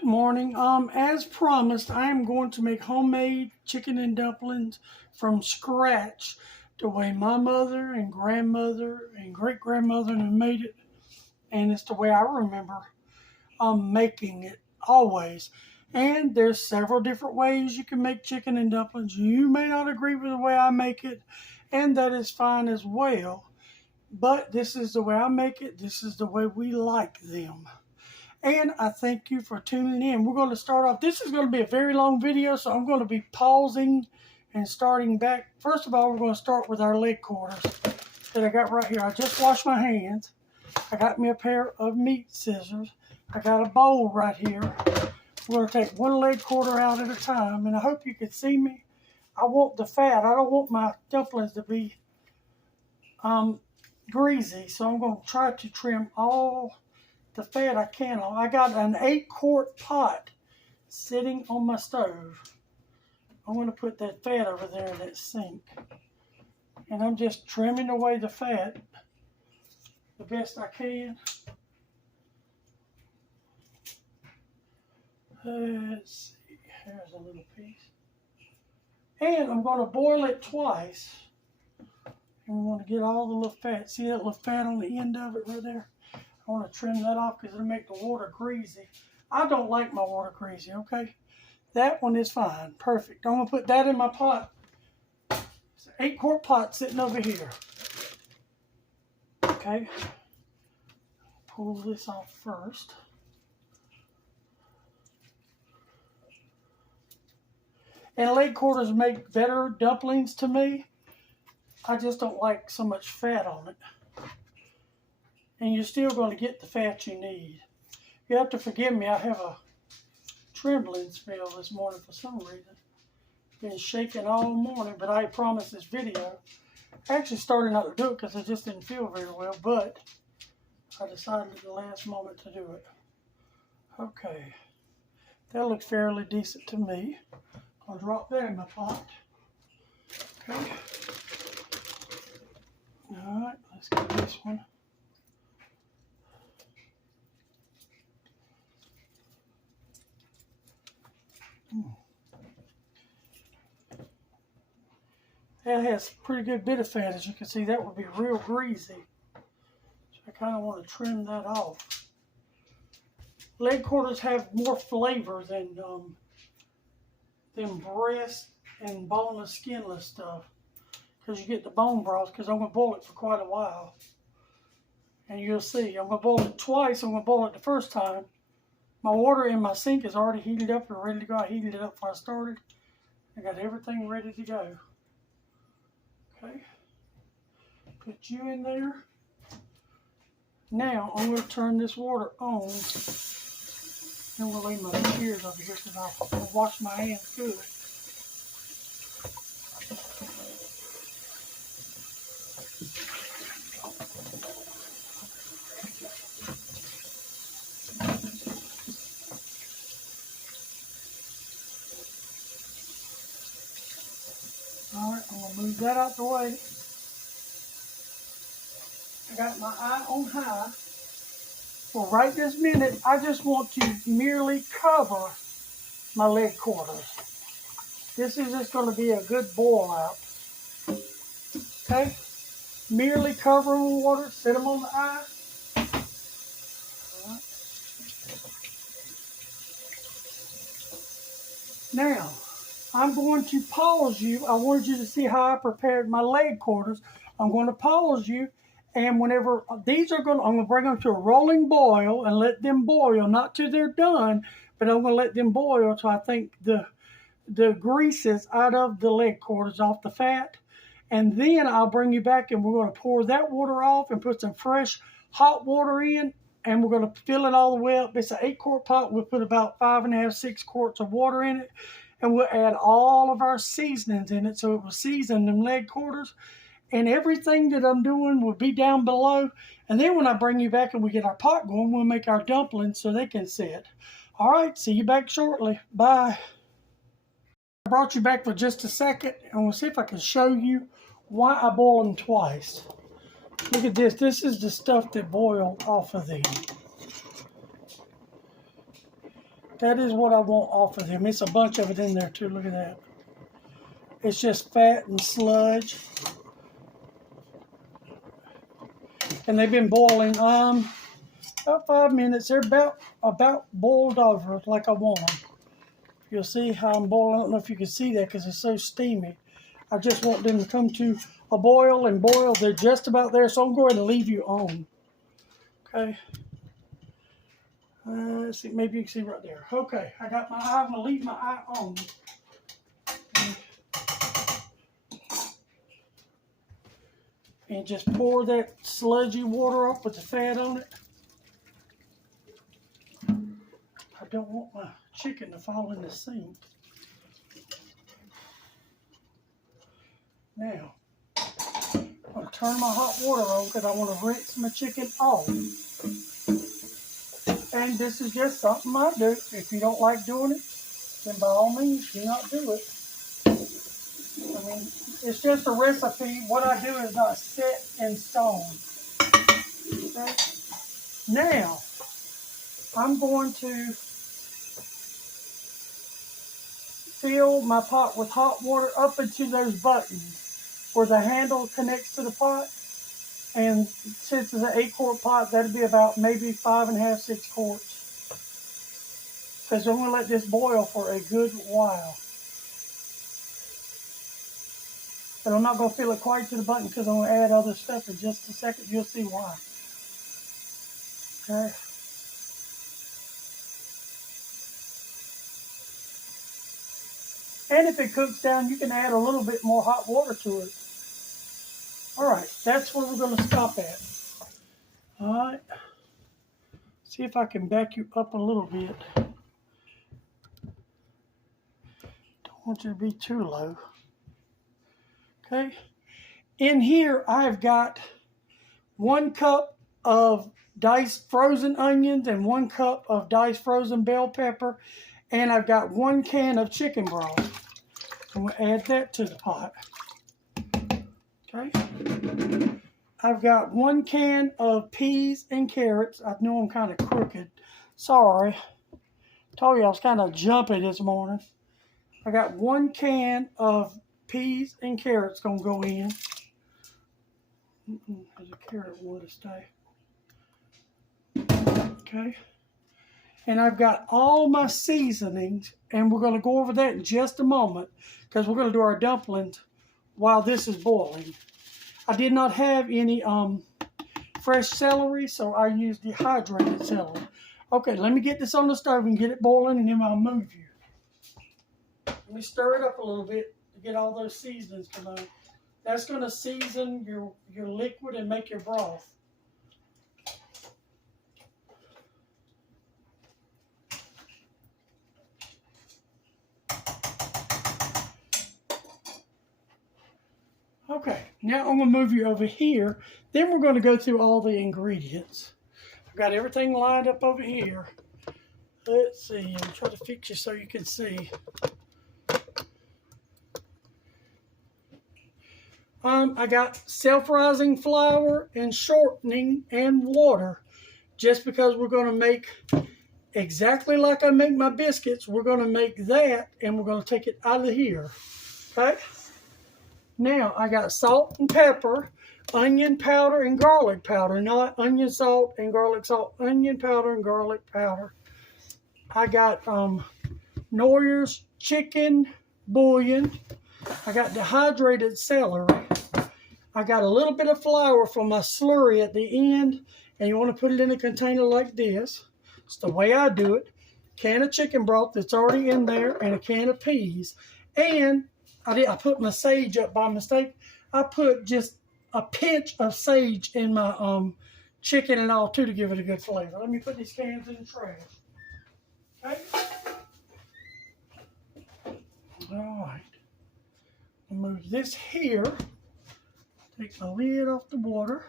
Good morning. As promised, I am going to make homemade chicken and dumplings from scratch, the way my mother and grandmother and great-grandmother have made it, and it's the way I remember making it always. And there's several different ways you can make chicken and dumplings. You may not agree with the way I make it, and that is fine as well. But this is the way I make it. This is the way we like them. And I thank you for tuning in. We're going to start off. This is going to be a very long video, so I'm going to be pausing and starting back. First of all, we're going to start with our leg quarters that I got right here. I just washed my hands. I got me a pair of meat scissors. I got a bowl right here. We're going to take one leg quarter out at a time, and I hope you can see me. I want the fat. I don't want my dumplings to be greasy, so I'm going to try to trim all the fat I can on. I got an 8-quart pot sitting on my stove. I'm going to put that fat over there in that sink. And I'm just trimming away the fat the best I can. Let's see, here's a little piece. And I'm going to boil it twice. And we want to get all the little fat. See that little fat on the end of it right there? I want to trim that off because it'll make the water greasy. I don't like my water greasy, okay? That one is fine. Perfect. I'm going to put that in my pot. It's an 8-quart pot sitting over here. Okay. Pull this off first. And leg quarters make better dumplings to me. I just don't like so much fat on it. And you're still going to get the fat you need. You have to forgive me, I have a trembling spell this morning for some reason. Been shaking all morning, but I promised this video. I actually started not to do it because I just didn't feel very well, but I decided at the last moment to do it. Okay, that looks fairly decent to me. I'll drop that in my pot. Okay. All right, let's get this one. That has a pretty good bit of fat, as you can see. That would be real greasy. So I kind of want to trim that off. Leg quarters have more flavor than breast and boneless, skinless stuff. Because you get the bone broth, because I'm going to boil it for quite a while. And you'll see, I'm going to boil it twice. I'm going to boil it the first time. My water in my sink is already heated up and ready to go. I heated it up before I started. I got everything ready to go. Okay. Put you in there. Now, I'm going to turn this water on. I'm going to leave my shears over here because I'll wash my hands good. Alright, I'm going to move that out the way. I got my eye on high. For right this minute, I just want to merely cover my leg quarters. This is just going to be a good boil out. Okay? Merely cover them with water, set them on the eye. All right. Now, I'm going to pause you. I wanted you to see how I prepared my leg quarters. I'm going to pause you, and whenever these are going, I'm going to bring them to a rolling boil and let them boil, not till they're done, but I'm going to let them boil till I think the greases out of the leg quarters off the fat, and then I'll bring you back, and we're going to pour that water off and put some fresh hot water in, and we're going to fill it all the way up. It's an 8-quart pot. We'll put about 5.5, 6 quarts of water in it. And we'll add all of our seasonings in it so it will season them leg quarters. And everything that I'm doing will be down below. And then when I bring you back and we get our pot going, we'll make our dumplings so they can sit. All right, see you back shortly. Bye. I brought you back for just a second. And we'll see if I can show you why I boil them twice. Look at this. This is the stuff that boiled off of these. That is what I want off of them. It's a bunch of it in there too. Look at that. It's just fat and sludge. And they've been boiling about 5 minutes. They're about boiled over like I want them. You'll see how I'm boiling. I don't know if you can see that because it's so steamy. I just want them to come to a boil and boil. They're just about there, so I'm going to leave you on. Okay. Let's see, maybe you can see right there. Okay, I got my eye. I'm going to leave my eye on. And just pour that sludgy water off with the fat on it. I don't want my chicken to fall in the sink. Now, I'm going to turn my hot water on because I want to rinse my chicken off. And this is just something I do. If you don't like doing it, then by all means, do not do it. I mean, it's just a recipe. What I do is not set in stone. Okay? Now, I'm going to fill my pot with hot water up into those buttons where the handle connects to the pot. And since it's an 8-quart pot, that'd be about maybe 5.5, 6 quarts. Because I'm going to let this boil for a good while. But I'm not going to fill it quite to the button because I'm going to add other stuff in just a second. You'll see why. Okay. And if it cooks down, you can add a little bit more hot water to it. All right, that's where we're going to stop at. All right. See if I can back you up a little bit. Don't want you to be too low. Okay. In here, I've got 1 cup of diced frozen onions and 1 cup of diced frozen bell pepper. And I've got 1 can of chicken broth. I'm going to add that to the pot. Okay. I've got 1 can of peas and carrots. I know I'm kind of crooked. Sorry. Told you I was kind of jumpy this morning. I got 1 can of peas and carrots going to go in. There's a carrot one to stay. Okay. And I've got all my seasonings, and we're going to go over that in just a moment because we're going to do our dumplings while this is boiling. I did not have any fresh celery, so I used dehydrated celery. Okay, let me get this on the stove and get it boiling, and then I'll move you. Let me stir it up a little bit to get all those seasonings to know. That's going to season your liquid and make your broth. Okay, now I'm going to move you over here. Then we're going to go through all the ingredients. I've got everything lined up over here. Let's see, I'm trying to fix you so you can see. I got self-rising flour and shortening and water. Just because we're going to make exactly like I make my biscuits, we're going to make that and we're going to take it out of here. Okay? Now, I got salt and pepper, onion powder and garlic powder. Not onion salt and garlic salt, onion powder and garlic powder. I got Knorr's chicken bouillon. I got dehydrated celery. I got a little bit of flour from my slurry at the end, and you want to put it in a container like this. It's the way I do it. Can of chicken broth that's already in there, and a can of peas. And I put my sage up by mistake. I put just a pinch of sage in my chicken and all too to give it a good flavor. Let me put these cans in the trash. Okay. All right. I'll move this here. Take the lid off the water.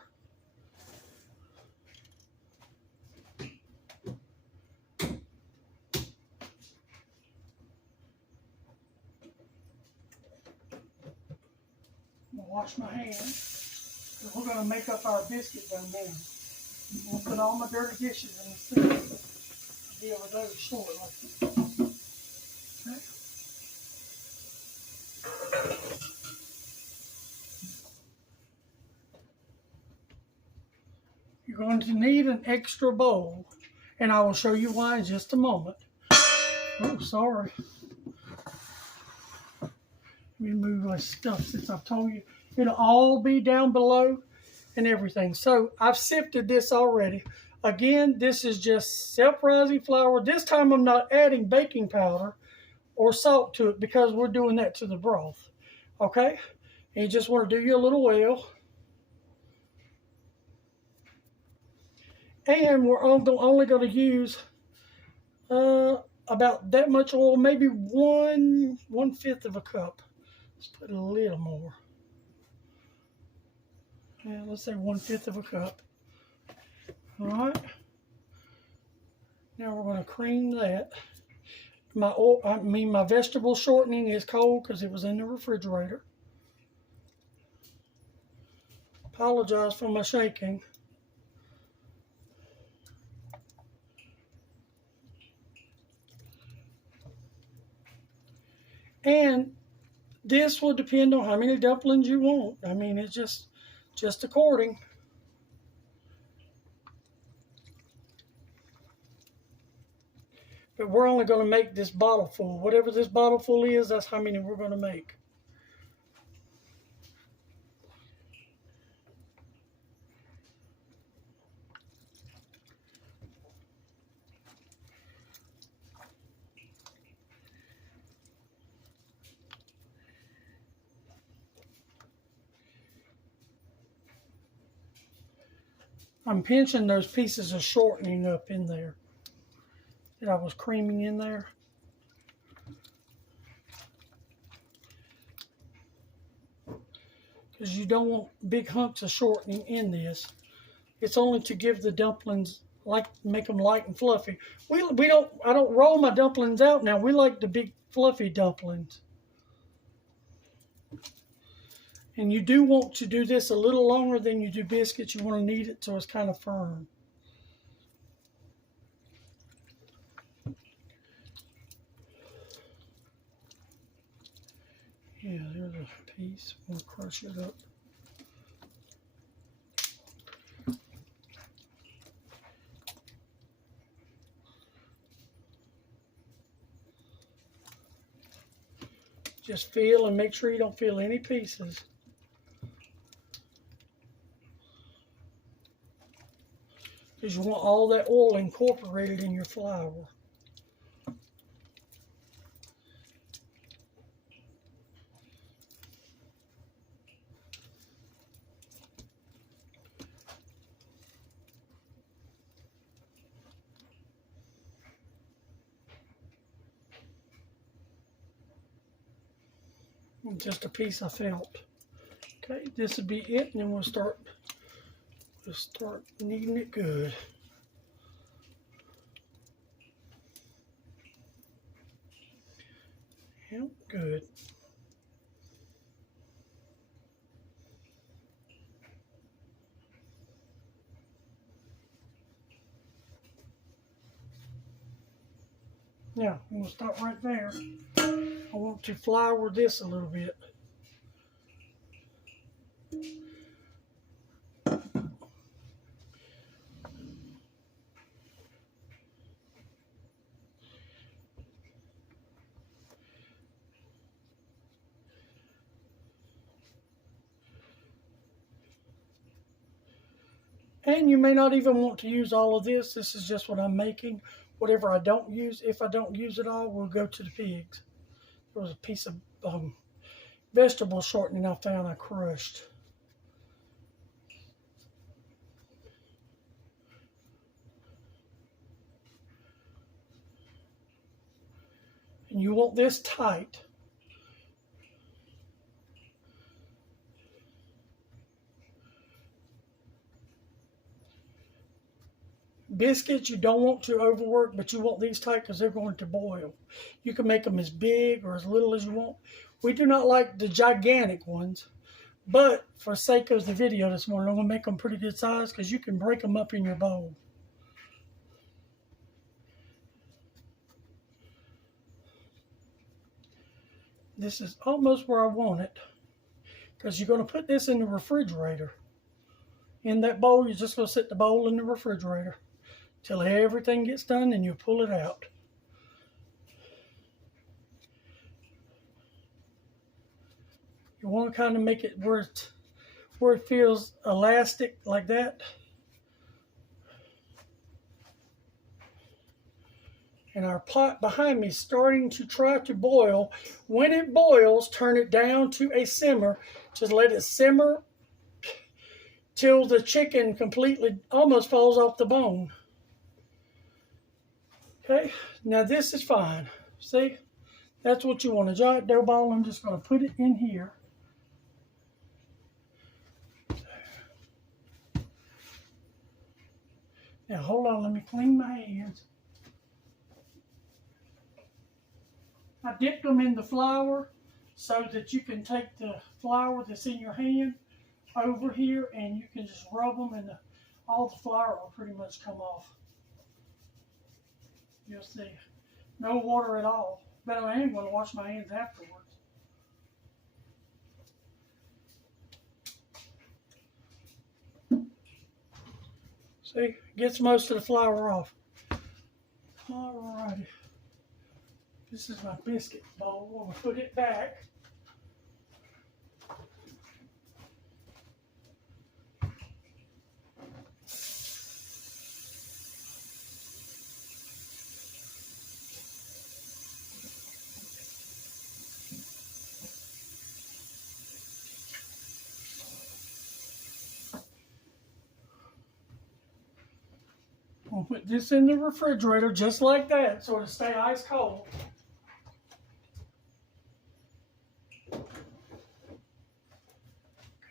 Wash my hands. We're going to make up our biscuit dough now. I'm going to put all my dirty dishes in the sink. I'll deal with those shortly. going to need an extra bowl, and I will show you why in just a moment. Oh, sorry. Let me move my stuff since I've told you. It'll all be down below and everything. So I've sifted this already. Again, this is just self-rising flour. This time I'm not adding baking powder or salt to it because we're doing that to the broth. Okay? And you just want to do your little well. And we're only going to use about that much oil, maybe one-fifth of a cup. Let's put a little more. Yeah, let's say 1/5 of a cup. All right. Now we're going to cream that. My vegetable shortening is cold because it was in the refrigerator. Apologize for my shaking. And this will depend on how many dumplings you want. I mean, it's just according. But we're only going to make this bottle full. Whatever this bottle full is, that's how many we're going to make. I'm pinching those pieces of shortening up in there that I was creaming in there. Because you don't want big hunks of shortening in this. It's only to give the dumplings, make them light and fluffy. I don't roll my dumplings out now. We like the big fluffy dumplings. And you do want to do this a little longer than you do biscuits. You want to knead it so it's kind of firm. Yeah, there's a piece. We'll crush it up. Just feel and make sure you don't feel any pieces. Because you want all that oil incorporated in your flour. Just a piece I felt. Okay, this will be it, and then we'll start kneading it good. Yep, good. Now, I'm going to stop right there. I want to flour this a little bit. And you may not even want to use all of this. This is just what I'm making. Whatever I don't use, if I don't use it all, will go to the pigs. There was a piece of vegetable shortening I found I crushed. And you want this tight. Biscuits you don't want to overwork, but you want these tight because they're going to boil. You can make them as big or as little as you want. We do not like the gigantic ones, but for sake of the video this morning, I'm going to make them pretty good size because you can break them up in your bowl. This is almost where I want it because you're going to put this in the refrigerator in that bowl. You're just going to set the bowl in the refrigerator till everything gets done, and you pull it out. You want to kind of make it where it feels elastic like that. And our pot behind me is starting to try to boil. When it boils, turn it down to a simmer. Just let it simmer till the chicken completely almost falls off the bone. Okay, now this is fine. See, that's what you want. A giant dough ball. I'm just going to put it in here. Now hold on, let me clean my hands. I dipped them in the flour so that you can take the flour that's in your hand over here and you can just rub them and all the flour will pretty much come off. You'll see. No water at all. But I am going to wash my hands afterwards. See, gets most of the flour off. Alrighty. This is my biscuit bowl. I'm going to put it back. I'll put this in the refrigerator just like that so it'll stay ice cold.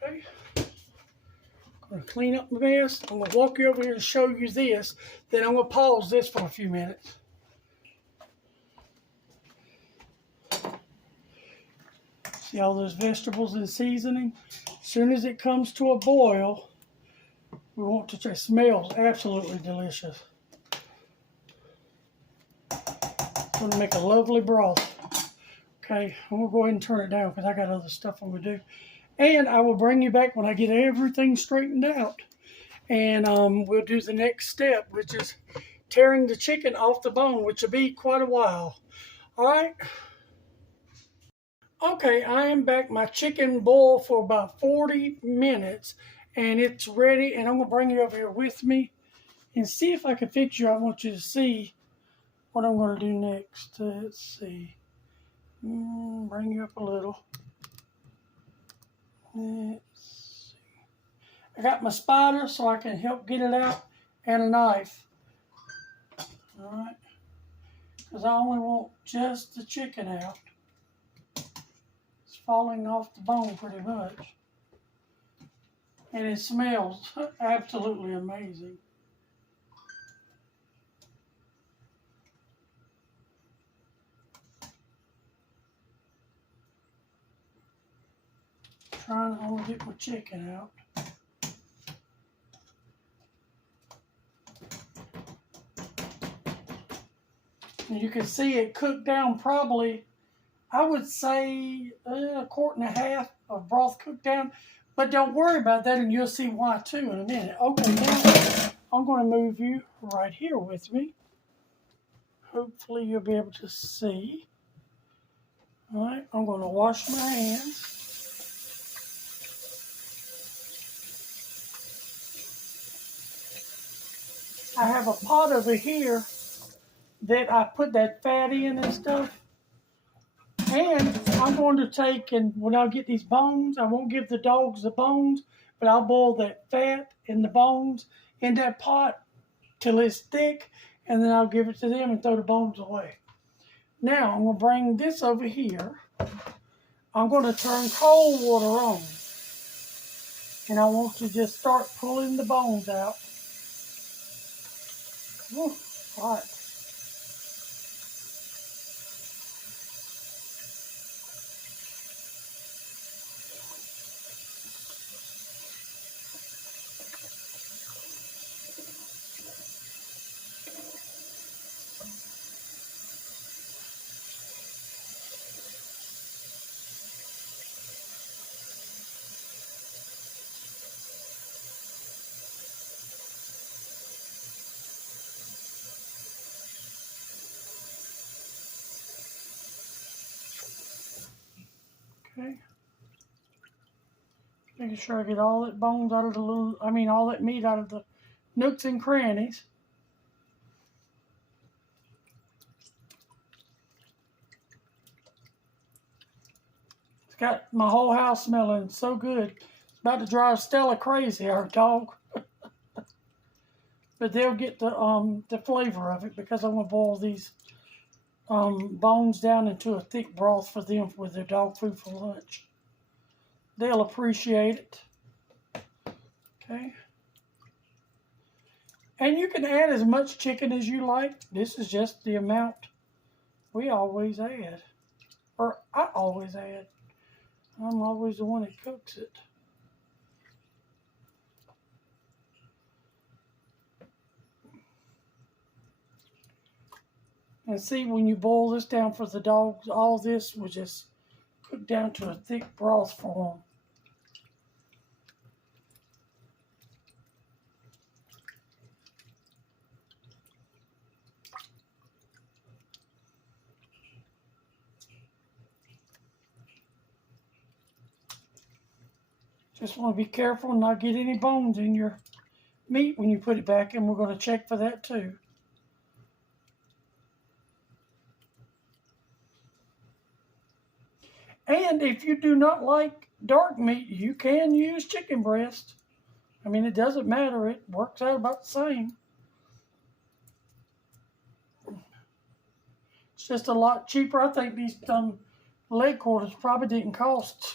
Okay. I'm going to clean up my mess. I'm going to walk you over here and show you this. Then I'm going to pause this for a few minutes. See all those vegetables and seasoning? As soon as it comes to a boil, we want to try. It smells absolutely delicious. It's going to make a lovely broth. Okay, I'm going to go ahead and turn it down because I got other stuff I'm going to do. And I will bring you back when I get everything straightened out. And we'll do the next step, which is tearing the chicken off the bone, which will be quite a while. All right. Okay, I am back. My chicken boiled for about 40 minutes. And it's ready, and I'm going to bring you over here with me and see if I can fix you. I want you to see what I'm going to do next. Let's see. Bring you up a little. Let's see. I got my spider so I can help get it out, and a knife. All right. Because I only want just the chicken out. It's falling off the bone pretty much. And it smells absolutely amazing. Trying to get my chicken out. And you can see it cooked down probably, I would say, a quart and a half of broth cooked down. But don't worry about that, and you'll see why, too, in a minute. Okay, now I'm going to move you right here with me. Hopefully you'll be able to see. All right, I'm going to wash my hands. I have a pot over here that I put that fat in and stuff. And I'm going to take, and when I get these bones, I won't give the dogs the bones, but I'll boil that fat and the bones in that pot till it's thick, and then I'll give it to them and throw the bones away. Now, I'm going to bring this over here. I'm going to turn cold water on. And I want to just start pulling the bones out. Ooh, hot. Okay. Making sure I get all that bones out of the all that meat out of the nooks and crannies. It's got my whole house smelling so good. It's about to drive Stella crazy, our dog. But they'll get the flavor of it because I'm going to boil these bones down into a thick broth for them with their dog food for lunch. They'll appreciate it. Okay. And you can add as much chicken as you like. This is just the amount we always add. Or I always add. I'm always the one that cooks it. And see, when you boil this down for the dogs, all this will just cook down to a thick broth for them. Just want to be careful and not get any bones in your meat when you put it back, and we're going to check for that too. And if you do not like dark meat, you can use chicken breast. I mean, it doesn't matter. It works out about the same. It's just a lot cheaper. I think these leg quarters probably didn't cost,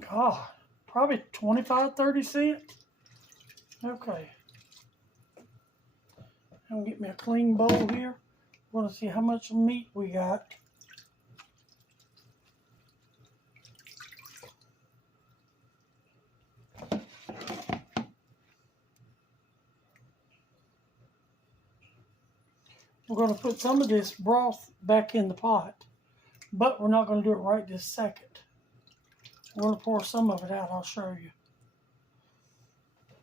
God, probably 25, 30 cents. Okay. I'm going to get me a clean bowl here. We're going to see how much meat we got. We're going to put some of this broth back in the pot, but we're not going to do it right this second. We're going to pour some of it out. I'll show you.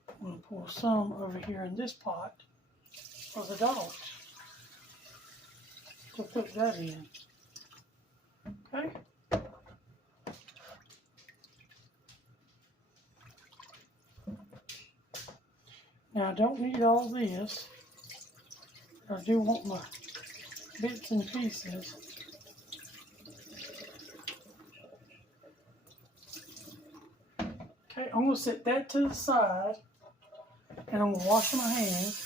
I'm going to pour some over here in this pot for the dogs to put that in. Okay. Now I don't need all this. I do want my bits and pieces. Okay, I'm going to set that to the side, and I'm going to wash my hands.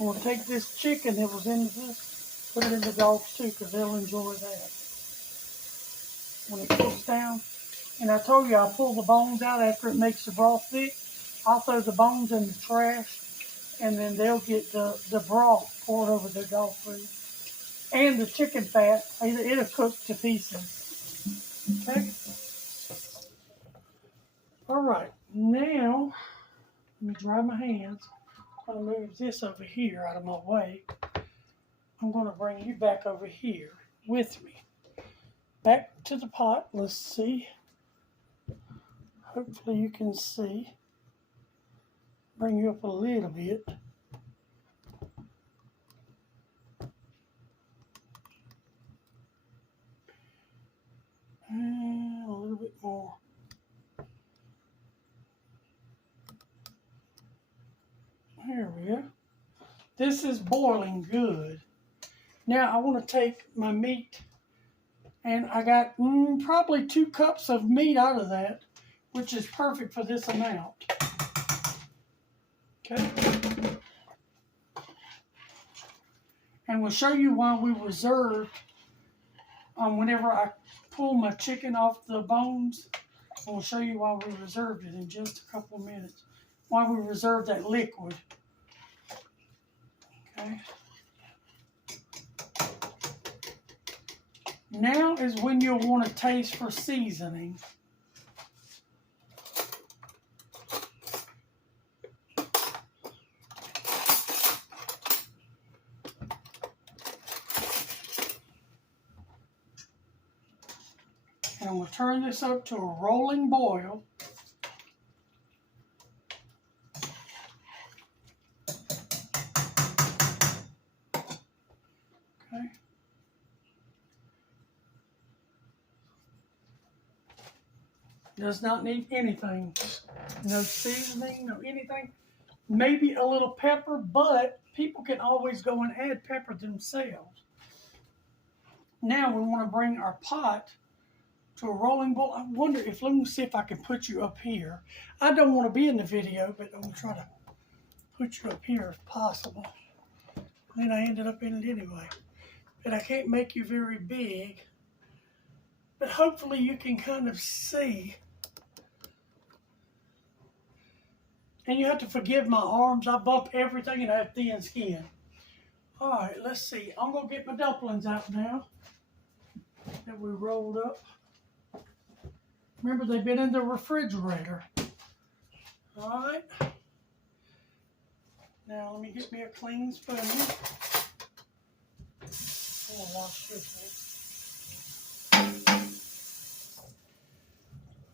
I'm going to take this chicken that was in this, put it in the dogs too, because they'll enjoy that when it cooks down. And I told you I'll pull the bones out after it makes the broth thick. I'll throw the bones in the trash, and then they'll get the broth poured over their dog food. And the chicken fat, it'll cook to pieces. Okay? All right, now, let me dry my hands. I'm going to move this over here out of my way. I'm going to bring you back over here with me. Back to the pot. Let's see. Hopefully you can see. Bring you up a little bit. And a little bit more. There we go. This is boiling good. Now I want to take my meat, and I got probably 2 cups of meat out of that, which is perfect for this amount. Okay. And we'll show you why we reserved, whenever I pull my chicken off the bones, we'll show you why we reserved it in just a couple of minutes. Why we reserved that liquid. Okay. Now is when you'll want to taste for seasoning. And I'm going to turn this up to a rolling boil. Okay. Does not need anything. No seasoning, no anything. Maybe a little pepper, but people can always go and add pepper themselves. Now we want to bring our pot to a rolling boil. I wonder if, let me see if I can put you up here. I don't want to be in the video, but I'm going to try to put you up here if possible. Then I ended up in it anyway. But I can't make you very big. But hopefully you can kind of see. And you have to forgive my arms. I bump everything and I have thin skin. All right, let's see. I'm going to get my dumplings out now that we rolled up. Remember, they've been in the refrigerator. All right. Now, let me get me a clean spoon. I'll wash this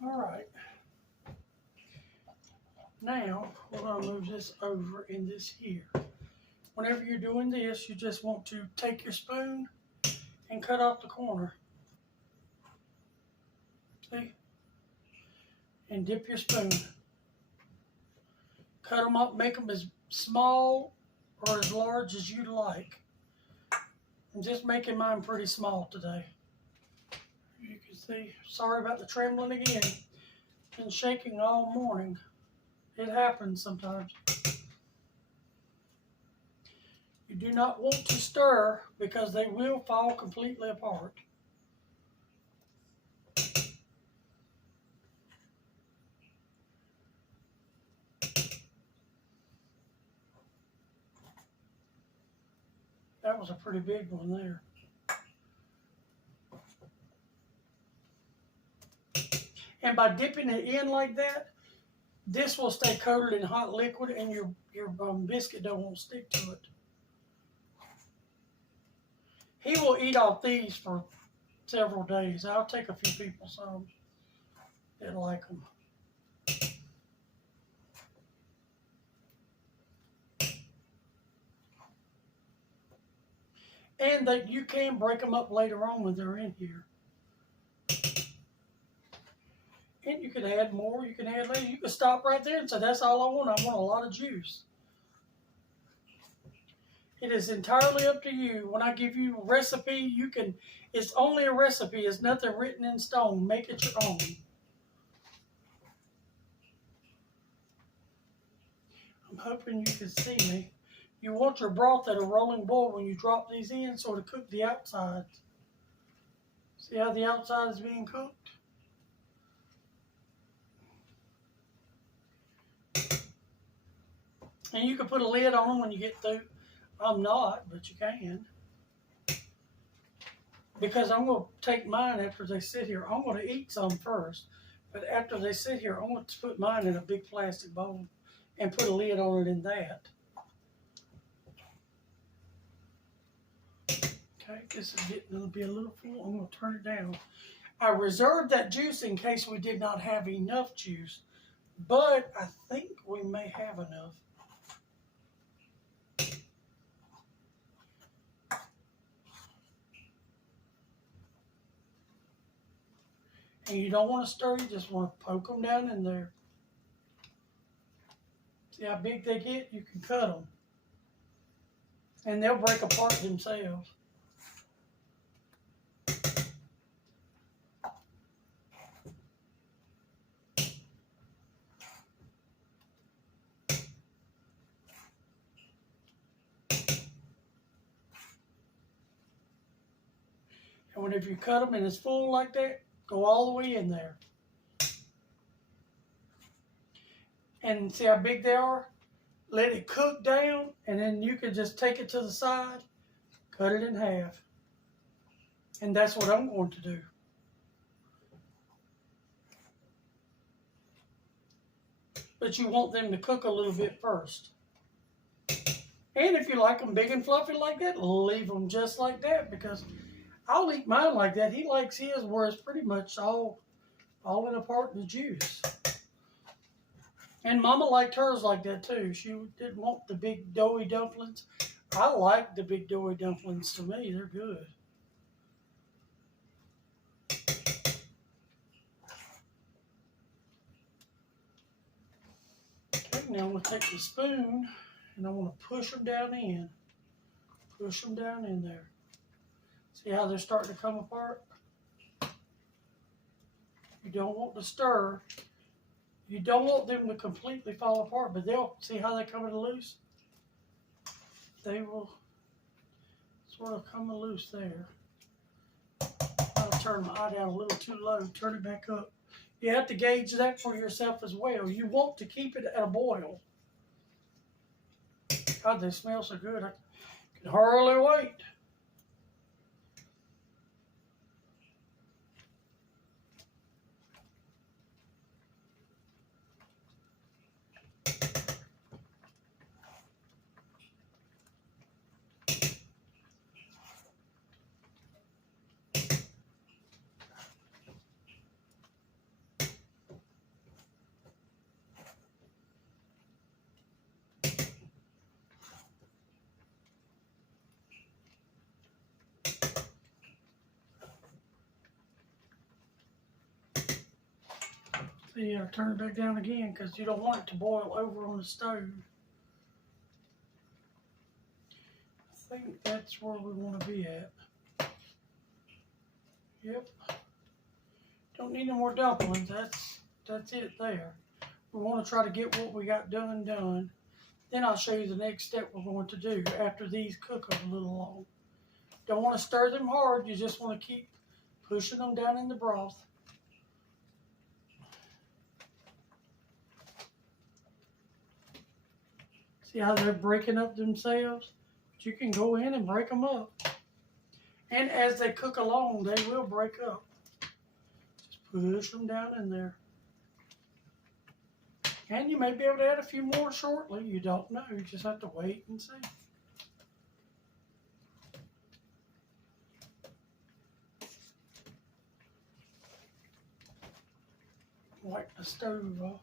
one. All right. Now, we're going to move this over in this here. Whenever you're doing this, you just want to take your spoon and cut off the corner. See? And dip your spoon. Cut them up, make them as small or as large as you like. I'm just making mine pretty small today. You can see, sorry about the trembling again. Been shaking all morning. It happens sometimes. You do not want to stir because they will fall completely apart. That was a pretty big one there. And by dipping it in like that, this will stay coated in hot liquid and your biscuit dough won't stick to it. He will eat off these for several days. I'll take a few people some that like them. And that you can break them up later on when they're in here. And you can add more, you can add later. You can stop right there and say, that's all I want. I want a lot of juice. It is entirely up to you. When I give you a recipe, you can, it's only a recipe. It's nothing written in stone. Make it your own. I'm hoping you can see me. You want your broth at a rolling boil when you drop these in, so to cook the outsides. See how the outside is being cooked? And you can put a lid on them when you get through. I'm not, but you can. Because I'm going to take mine after they sit here. I'm going to eat some first. But after they sit here, I'm going to put mine in a big plastic bowl and put a lid on it in that. Okay, this is getting to be a little full. I'm going to turn it down. I reserved that juice in case we did not have enough juice. But I think we may have enough. And you don't want to stir, you just want to poke them down in there. See how big they get? You can cut them. And they'll break apart themselves. And whenever you cut them and it's full like that, go all the way in there. And see how big they are? Let it cook down, and then you can just take it to the side, cut it in half. And that's what I'm going to do. But you want them to cook a little bit first. And if you like them big and fluffy like that, leave them just like that, because I'll eat mine like that. He likes his where it's pretty much all in a part of the juice. And Mama liked hers like that too. She didn't want the big doughy dumplings. I like the big doughy dumplings. To me, they're good. Now I'm going to take the spoon and I want to push them down in. Push them down in there. See how they're starting to come apart? You don't want to stir. You don't want them to completely fall apart, but they'll, see how they're coming loose? They will sort of come loose there. I'll turn my eye down a little too low, turn it back up. You have to gauge that for yourself as well. You want to keep it at a boil. God, they smell so good. I can hardly wait. See, I turn it back down again because you don't want it to boil over on the stove. I think that's where we want to be at. Yep. Don't need no more dumplings. That's it there. We want to try to get what we got done. Then I'll show you the next step we're going to do after these cook a little long. Don't want to stir them hard. You just want to keep pushing them down in the broth. See how they're breaking up themselves? But you can go in and break them up. And as they cook along, they will break up. Just push them down in there. And you may be able to add a few more shortly. You don't know. You just have to wait and see. Wipe the stove off.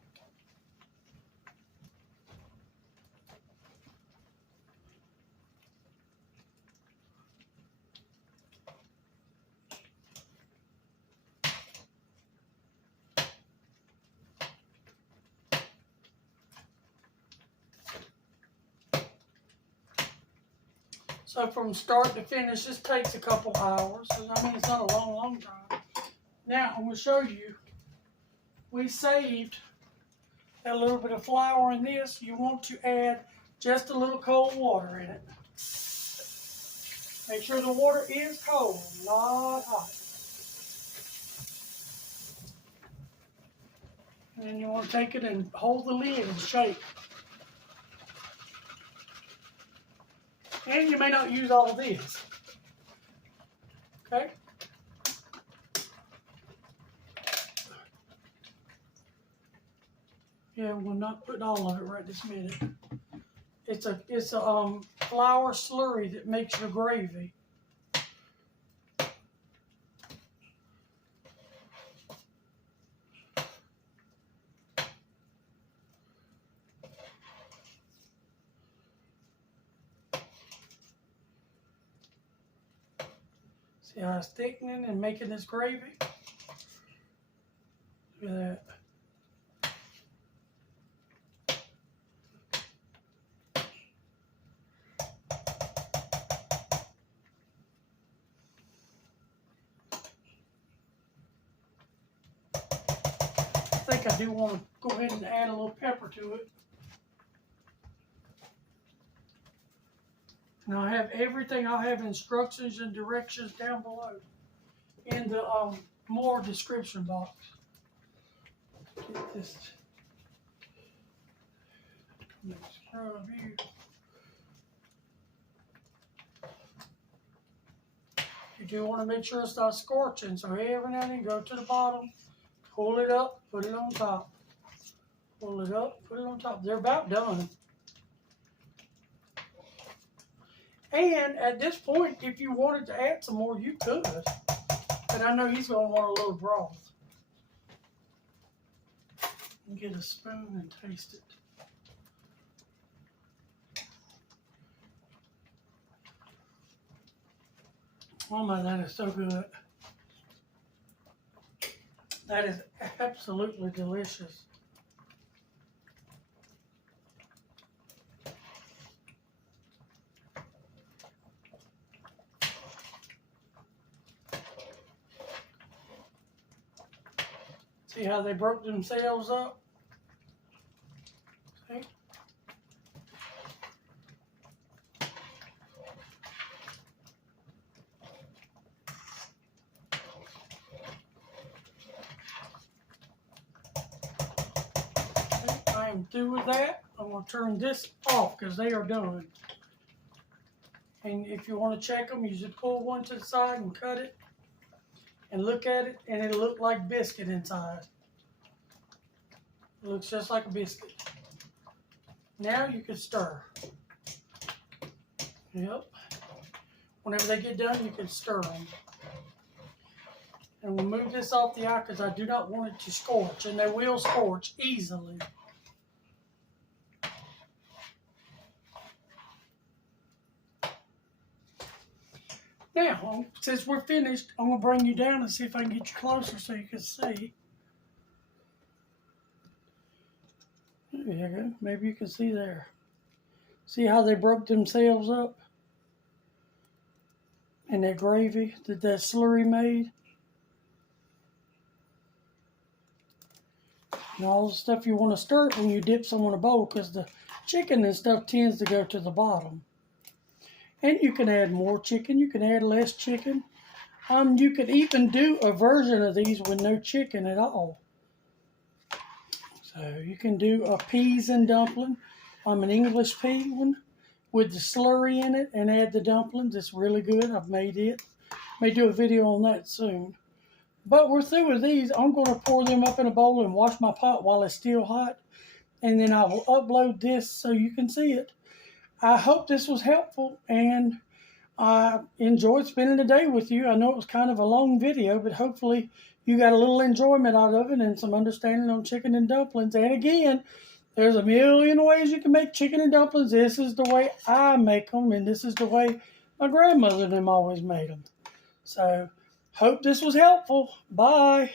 So from start to finish, this takes a couple hours. I mean, it's not a long time. Now, I'm going to show you. We saved a little bit of flour in this. You want to add just a little cold water in it. Make sure the water is cold, not hot. And then you want to take it and hold the lid and shake. And you may not use all of this. Okay? Yeah, we're not putting all of it right this minute. It's a flour slurry that makes your gravy. See how it's thickening and making this gravy? Look at that. I think I do want to go ahead and add a little pepper to it. And I have everything. I'll have instructions and directions down below in the more description box. Get this. Scrub here. You do want to make sure it's not scorching, so every now and then go to the bottom, pull it up, put it on top. Pull it up, put it on top. They're about done. And at this point, if you wanted to add some more, you could. But I know he's going to want a little broth. Get a spoon and taste it. Oh my, that is so good. That is absolutely delicious. See how they broke themselves up? See? I am through with that. I'm going to turn this off because they are done. And if you want to check them, you just pull one to the side and cut it and look at it, and it'll look like biscuit inside. It looks just like a biscuit. Now you can stir. Yep. Whenever they get done, you can stir them. And we'll move this off the eye because I do not want it to scorch, and they will scorch easily. Now, since we're finished, I'm going to bring you down and see if I can get you closer so you can see. There you go. Maybe you can see there. See how they broke themselves up? And that gravy that slurry made? And all the stuff you want to stir it when you dip some in a bowl, because the chicken and stuff tends to go to the bottom. And you can add more chicken. You can add less chicken. You could even do a version of these with no chicken at all. So you can do a peas and dumpling. An English pea one with the slurry in it and add the dumplings. It's really good. I've made it. May do a video on that soon. But we're through with these. I'm going to pour them up in a bowl and wash my pot while it's still hot. And then I will upload this so you can see it. I hope this was helpful, and I enjoyed spending the day with you. I know it was kind of a long video, but hopefully you got a little enjoyment out of it and some understanding on chicken and dumplings. And again, there's a million ways you can make chicken and dumplings. This is the way I make them, and this is the way my grandmother and them always made them. So, hope this was helpful. Bye.